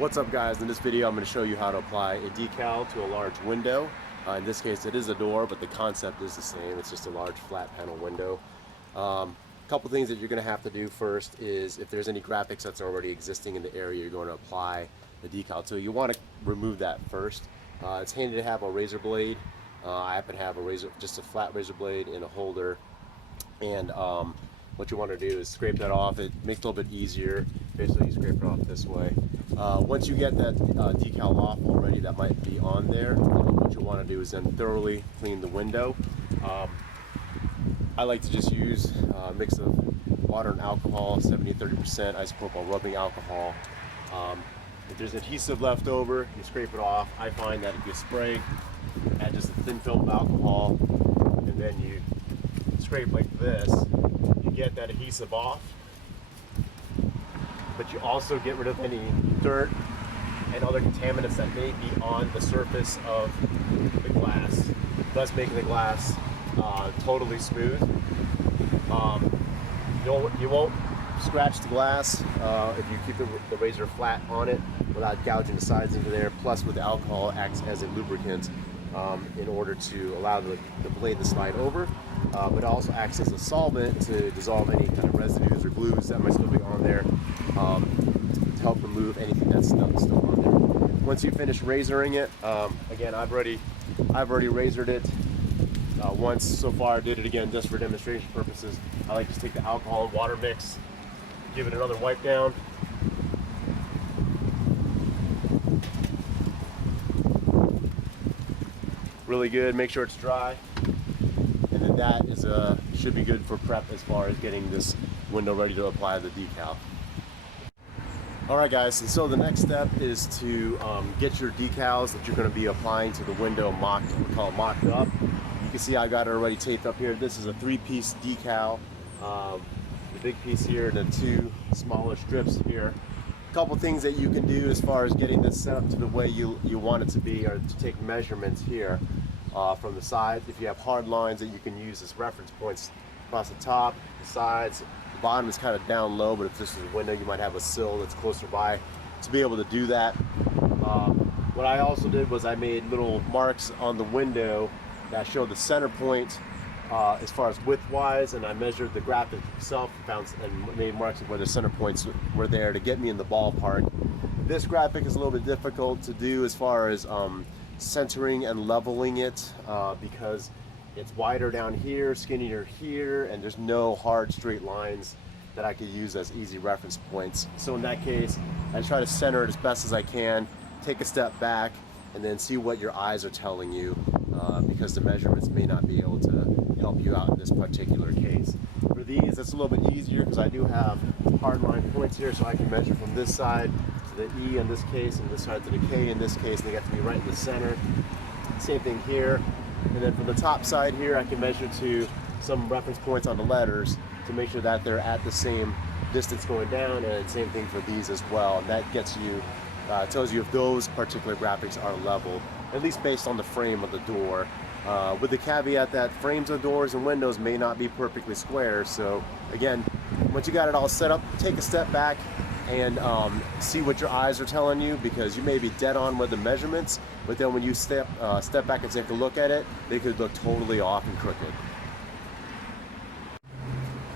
What's up guys, in this video I'm going to show you how to apply a decal to a large window. In this case it is a door, but the concept is the same. It's just a large flat panel window. Couple things that you're going to have to do first is if there's any graphics that's already existing in the area you're going to apply the decal to, you want to remove that first. It's handy to have a razor blade. I happen to have just a flat razor blade in a holder, and what you want to do is scrape that off. It makes it a little bit easier. Basically you scrape it off this way. Once you get that decal off already that might be on there, what you want to do is then thoroughly clean the window. I like to just use a mix of water and alcohol, 70-30% isopropyl rubbing alcohol. If there's adhesive left over, you scrape it off. I find that if you spray, add just a thin film of alcohol, and then you scrape like this, you get that adhesive off, but you also get rid of any dirt and other contaminants that may be on the surface of the glass, thus making the glass totally smooth. You won't scratch the glass if you keep the razor flat on it without gouging the sides into there. Plus, with the alcohol, acts as a lubricant in order to allow the blade to slide over, but also acts as a solvent to dissolve any kind of residues or glues that might still be on there, to help remove anything that's still on there. Once you finish razoring it, again, I've already razored it once so far. I did it again just for demonstration purposes. I like to take the alcohol and water mix, give it another wipe down. Really good, make sure it's dry, and then that is should be good for prep as far as getting this window ready to apply the decal. Alright guys, and so the next step is to get your decals that you're going to be applying to the window mocked, we call it mocked up. You can see I got it already taped up here. This is a 3-piece decal, the big piece here and the 2 smaller strips here. A couple things that you can do as far as getting this set up to the way you want it to be are to take measurements here from the sides. If you have hard lines that you can use as reference points across the top, the sides. The bottom is kind of down low, but if this is a window you might have a sill that's closer by to be able to do that. What I also did was I made little marks on the window that showed the center point as far as width-wise, and I measured the graphic itself and made marks of where the center points were there to get me in the ballpark. This graphic is a little bit difficult to do as far as centering and leveling it because it's wider down here, skinnier here, and there's no hard straight lines that I could use as easy reference points. So in that case, I try to center it as best as I can, take a step back, and then see what your eyes are telling you, because the measurements may not be able to help you out in this particular case. For these, it's a little bit easier because I do have hard line points here, so I can measure from this side to the E in this case, and this side to the K in this case, and they get to be right in the center. Same thing here. And then from the top side here, I can measure to some reference points on the letters to make sure that they're at the same distance going down, and same thing for these as well. And that gets you, tells you if those particular graphics are level, at least based on the frame of the door. With the caveat that frames of doors and windows may not be perfectly square. So again, once you got it all set up, take a step back and see what your eyes are telling you, because you may be dead on with the measurements, but then when you step back and take a look at it, they could look totally off and crooked.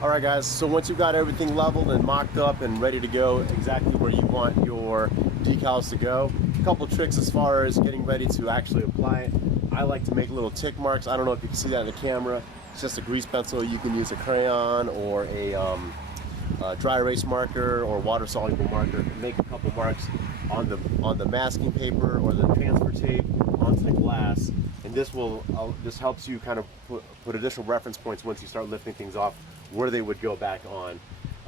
Alright guys, so once you've got everything leveled and mocked up and ready to go exactly where you want your decals to go, a couple tricks as far as getting ready to actually apply it. I like to make little tick marks. I don't know if you can see that in the camera. It's just a grease pencil. You can use a crayon or a dry erase marker or water soluble marker. Make a couple marks on the masking paper or the transfer tape onto the glass, and this helps you kind of put additional reference points once you start lifting things off where they would go back on.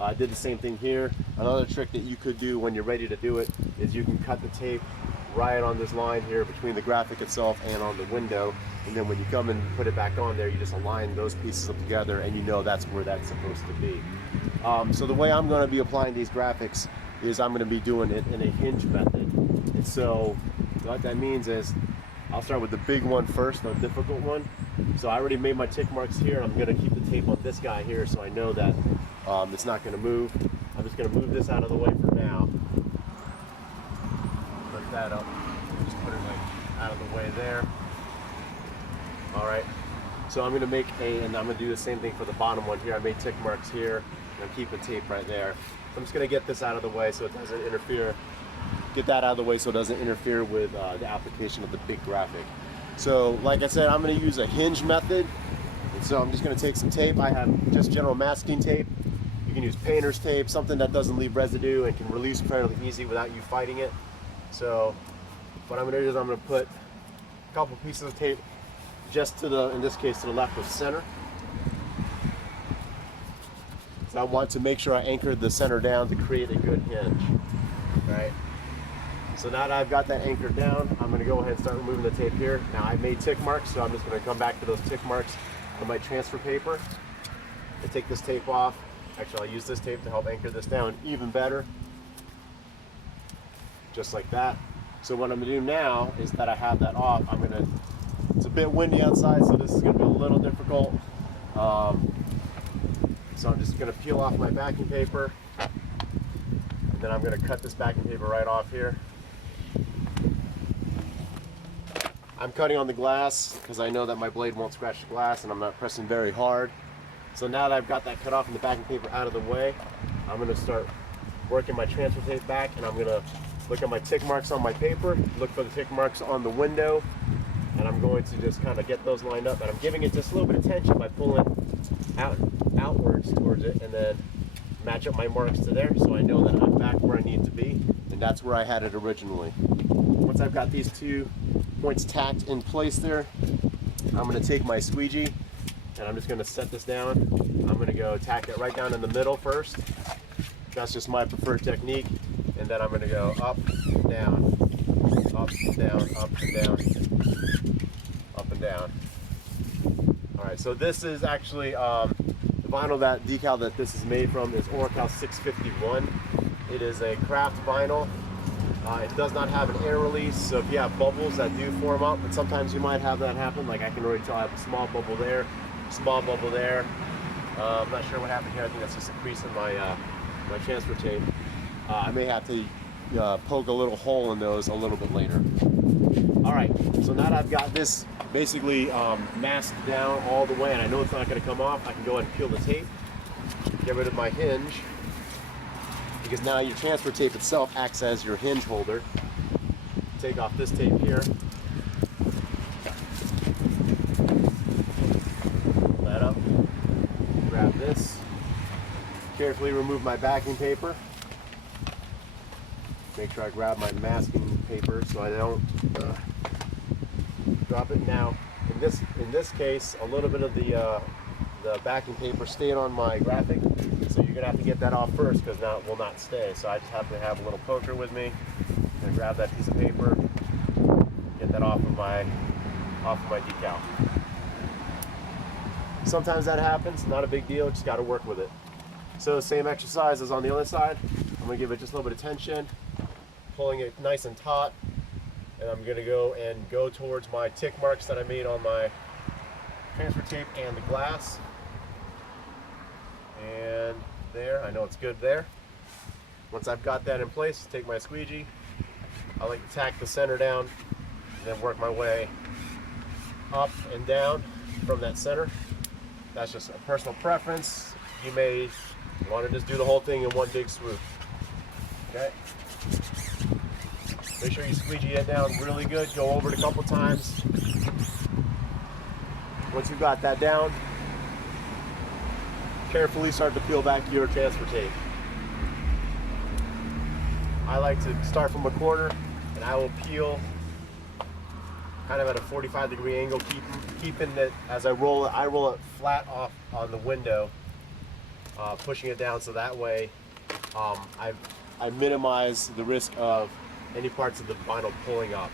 I did the same thing here. Another trick that you could do when you're ready to do it is you can cut the tape right on this line here between the graphic itself and on the window, and then when you come and put it back on there, you just align those pieces up together and you know that's where that's supposed to be. So the way I'm going to be applying these graphics is I'm going to be doing it in a hinge method. And so what that means is I'll start with the big one first, the difficult one. So I already made my tick marks here. I'm going to keep the tape on this guy here so I know that it's not going to move. I'm just going to move this out of the way for now. tape that up. Just put it like out of the way there. All right. So I'm gonna make and I'm gonna do the same thing for the bottom one here. I made tick marks here, and I'm keeping tape right there. So I'm just gonna get this out of the way so it doesn't interfere. Get that out of the way so it doesn't interfere with the application of the big graphic. So like I said, I'm gonna use a hinge method. And so I'm just gonna take some tape. I have just general masking tape. You can use painter's tape, something that doesn't leave residue and can release fairly easy without you fighting it. So what I'm gonna do is I'm gonna put a couple pieces of tape just to the, in this case, to the left of center. So I want to make sure I anchored the center down to create a good hinge, right? So now that I've got that anchored down, I'm gonna go ahead and start removing the tape here. Now I made tick marks, so I'm just gonna come back to those tick marks on my transfer paper and take this tape off. Actually, I'll use this tape to help anchor this down even better. Just like that. So what I'm gonna do now is that I have that off, it's a bit windy outside, so this is gonna be a little difficult. So I'm just gonna peel off my backing paper, and then I'm gonna cut this backing paper right off here. I'm cutting on the glass because I know that my blade won't scratch the glass and I'm not pressing very hard. So now that I've got that cut off and the backing paper out of the way, I'm gonna start working my transfer tape back, and I'm gonna look at my tick marks on my paper, look for the tick marks on the window, and I'm going to just kind of get those lined up, and I'm giving it just a little bit of tension by pulling outwards towards it, and then match up my marks to there so I know that I'm back where I need to be, and that's where I had it originally. Once I've got these 2 points tacked in place there, I'm going to take my squeegee and I'm just going to set this down. I'm going to go tack it right down in the middle first. That's just my preferred technique. And then I'm going to go up and down, up and down, up and down, up and down. All right, so this is actually the vinyl, that decal that this is made from is Oracal 651. It is a craft vinyl. It does not have an air release, so if you have bubbles that do form up, and sometimes you might have that happen, like I can already tell I have a small bubble there, small bubble there. I'm not sure what happened here. I think that's just a crease in my my transfer tape. I may have to poke a little hole in those a little bit later. All right, so now that I've got this basically masked down all the way, and I know it's not going to come off, I can go ahead and peel the tape, get rid of my hinge, because now your transfer tape itself acts as your hinge holder. Take off this tape here. Pull that up. Grab this. Carefully remove my backing paper. Make sure I grab my masking paper so I don't drop it. Now, in this case, a little bit of the backing paper stayed on my graphic, so you're gonna have to get that off first because now it will not stay. So I just have to have a little poker with me. I'm gonna grab that piece of paper, get that off of my decal. Sometimes that happens, not a big deal, just gotta work with it. So same exercise as on the other side. I'm gonna give it just a little bit of tension, pulling it nice and taut, and I'm gonna go towards my tick marks that I made on my transfer tape and the glass. And there, I know it's good there. Once I've got that in place, take my squeegee. I like to tack the center down and then work my way up and down from that center. That's just a personal preference. You may want to just do the whole thing in one big swoop. Okay? Make sure you squeegee it down really good. Go over it a couple times. Once you've got that down, carefully start to peel back your transfer tape. I like to start from a corner, and I will peel kind of at a 45-degree angle, keeping it, as I roll it flat off on the window, pushing it down so that way I minimize the risk of any parts of the vinyl pulling up.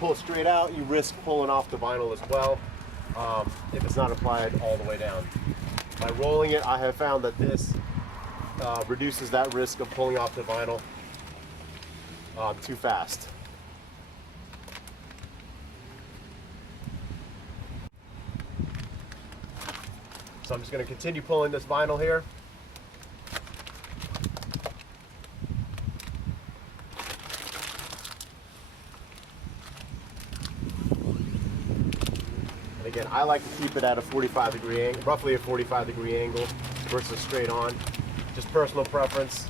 Pull it straight out, you risk pulling off the vinyl as well if it's not applied all the way down. By rolling it, I have found that this reduces that risk of pulling off the vinyl too fast. So I'm just going to continue pulling this vinyl here. I like to keep it at a 45-degree angle, roughly a 45-degree angle versus straight on. Just personal preference.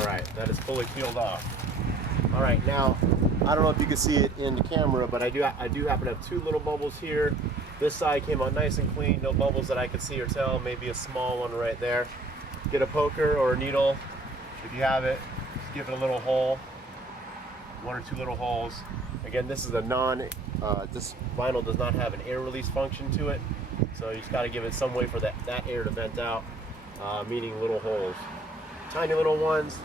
Alright, that is fully peeled off. Alright, now, I don't know if you can see it in the camera, but I do happen to have two little bubbles here. This side came out nice and clean, no bubbles that I could see or tell, maybe a small one right there. Get a poker or a needle, if you have it, just give it a little hole, one or two little holes. Again, this is a this vinyl does not have an air release function to it, so you just got to give it some way for that air to vent out, meaning little holes. Tiny little ones.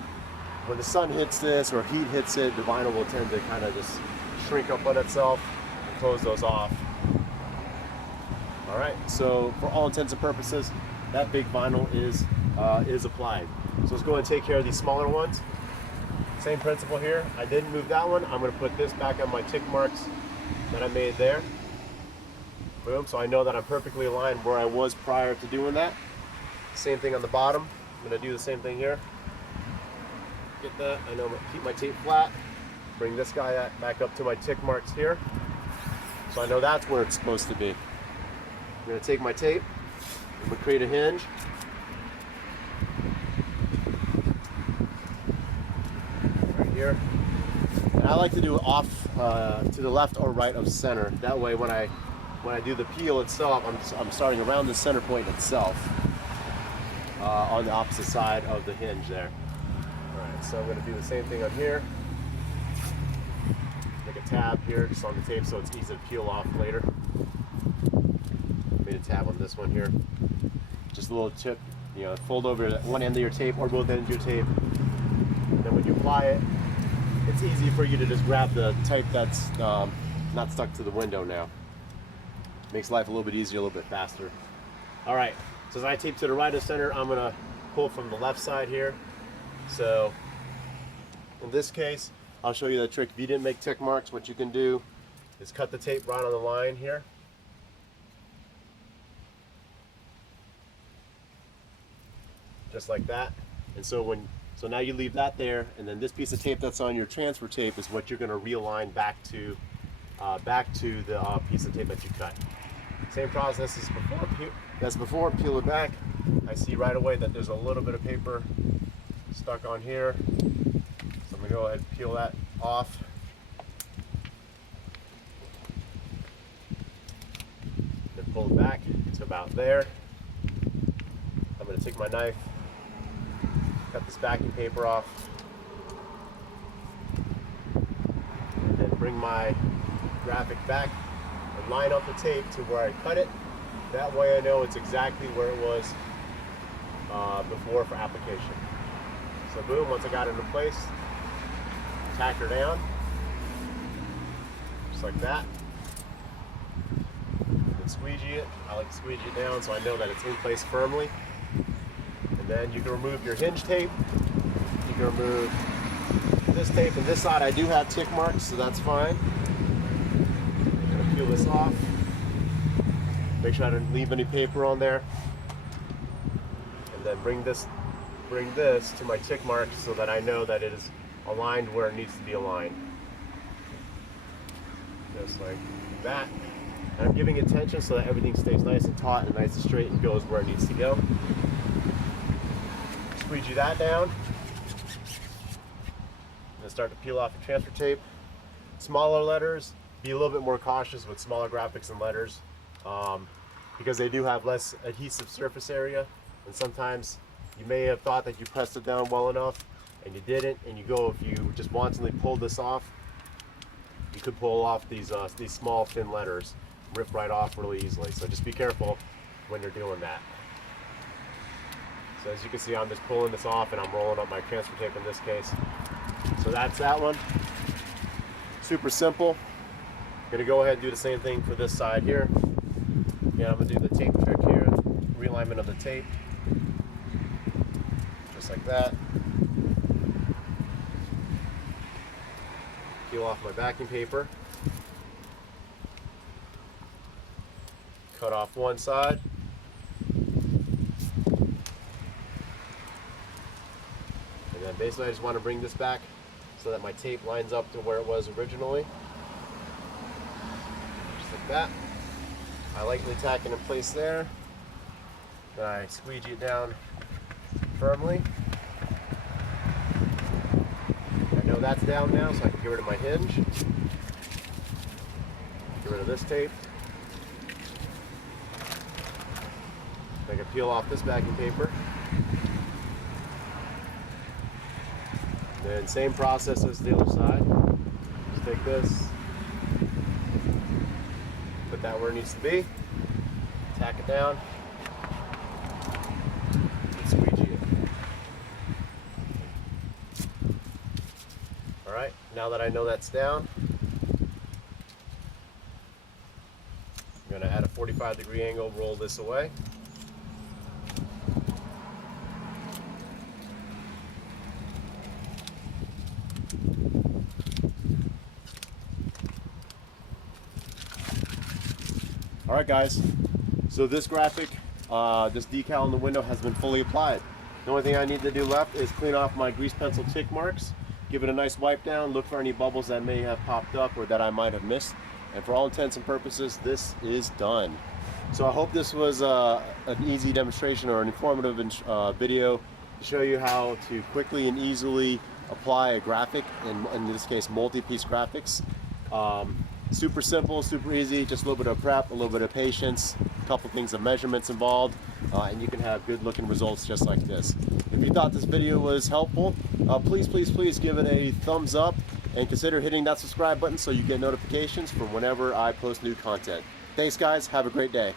When the sun hits this or heat hits it, the vinyl will tend to kind of just shrink up on itself and close those off. All right, so for all intents and purposes, that big vinyl is applied. So let's go ahead and take care of these smaller ones. Same principle here. I didn't move that one. I'm going to put this back on my tick marks that I made there. Boom, so I know that I'm perfectly aligned where I was prior to doing that. Same thing on the bottom. I'm going to do the same thing here. Get that. I know I'm going to keep my tape flat. Bring this guy back up to my tick marks here. So I know that's where it's supposed to be. I'm going to take my tape. I'm going to create a hinge. Right here. And I like to do it off to the left or right of center. That way when I do the peel itself, I'm starting around the center point itself on the opposite side of the hinge there. Alright, so I'm going to do the same thing on here. Make a tab here just on the tape so it's easy to peel off later. Made a tab on this one here. Just a little tip, you know, fold over one end of your tape or both ends of your tape. And then when you apply it, it's easy for you to just grab the tape that's not stuck to the window now. Makes life a little bit easier, a little bit faster. Alright, so as I tape to the right of center, I'm going to pull from the left side here. So in this case, I'll show you that trick. If you didn't make tick marks, what you can do is cut the tape right on the line here. Just like that. And so now you leave that there, and then this piece of tape that's on your transfer tape is what you're going to realign back to the piece of tape that you cut. Same process as before. Peel it back. I see right away that there's a little bit of paper stuck on here, so I'm going to go ahead and peel that off. Then pull it back to about there. I'm going to take my knife, cut this backing paper off, and then bring my graphic back and line up the tape to where I cut it. That way I know it's exactly where it was before for application. So boom, once I got it into place, tack her down, just like that. And squeegee it. I like to squeegee it down so I know that it's in place firmly. And then you can remove your hinge tape. You can remove this tape, and this side I do have tick marks, so that's fine. I'm gonna peel this off. Make sure I don't leave any paper on there. And then bring this to my tick marks so that I know that it is aligned where it needs to be aligned. Just like that. And I'm giving it tension so that everything stays nice and taut and nice and straight and goes where it needs to go. Squeegee that down. And start to peel off the transfer tape. Smaller letters, be a little bit more cautious with smaller graphics and letters because they do have less adhesive surface area, and sometimes you may have thought that you pressed it down well enough and you didn't, and if you just wantonly pulled this off, you could pull off these small thin letters, rip right off really easily. So just be careful when you're doing that. So as you can see, I'm just pulling this off and I'm rolling up my transfer tape in this case. So that's that one. Super simple. I'm gonna go ahead and do the same thing for this side here. Again, I'm gonna do the tape trick here, realignment of the tape. Just like that. Peel off my backing paper. cut off one side. And then basically I just want to bring this back so that my tape lines up to where it was originally. Just like that. I lightly tack it in place there. Then I squeegee it down firmly. I know that's down now, so I can get rid of my hinge. Get rid of this tape. I can peel off this backing paper. Then same process as the other side. Just take this, put that where it needs to be, tack it down, and squeegee it. Alright, now that I know that's down, I'm going to add a 45-degree angle, roll this away. Alright guys, so this graphic, this decal in the window has been fully applied. The only thing I need to do left is clean off my grease pencil tick marks, give it a nice wipe down, look for any bubbles that may have popped up or that I might have missed. And for all intents and purposes, this is done. So I hope this was an easy demonstration or an informative video to show you how to quickly and easily apply a graphic, in this case multi-piece graphics. Super simple, super easy, just a little bit of prep, a little bit of patience, a couple things of measurements involved, and you can have good looking results just like this. If you thought this video was helpful, please give it a thumbs up and consider hitting that subscribe button so you get notifications from whenever I post new content. Thanks guys, have a great day.